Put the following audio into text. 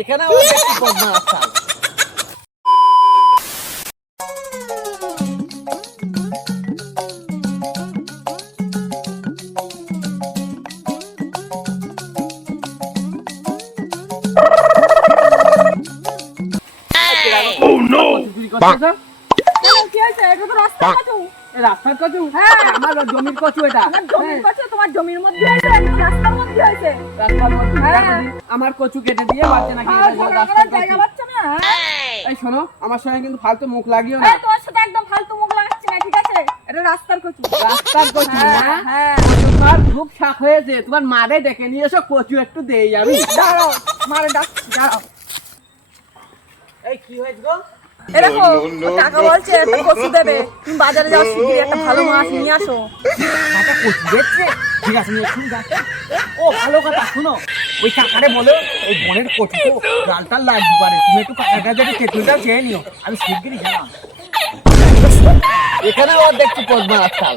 এখানে আবার দেখছি পদ্মা রাস্তা। রাস্তার কচু? আমার জমির কচু এটা। তোমার জমির মধ্যে হয়েছে রাস্তার মধ্যে হয়েছে? রাস্তার মধ্যে আমার কচু কেটে দিয়ে বাচ্চা নাকি জায়গা পাচ্ছ না? এই শোনো, আমার সঙ্গে কিন্তু ফালতু মুখ লাগিও না। তোমার সাথে একদম ফালতু মুখ লাগাচ্ছি না, ঠিক আছে? এটা রাস্তার কচু। রাস্তার কচু? হ্যাঁ। তোমার খুব শখ হয়েছে, তোমার মারে ডেকে নিয়ে এসো, কচু একটু দেই আমি। দাঁড়াও, মারে ডাকছি, দাঁড়াও। এই কি হয়েছে গো? এ দেখো, টাকা বলছে একটা কচু দেবে, তুমি বাজারে যাও, শিগগিরই একটা ভালো মাছ নিয়ে আসো। কাকা কচু দিচ্ছে? ঠিক আছে, আমি এক্ষুনি যাচ্ছি। ও ভালো কথা, শোনো, ওই কাকারে বলো এই বনের কচু তো ডালটাল লাগতে পারে, তুমি একটু কাকার কাছে তেঁতুলটা চেয়ে নিও, আমি শিগগিরই গেলাম। এখানে আবার দেখছি পদ্মা রাস্তা।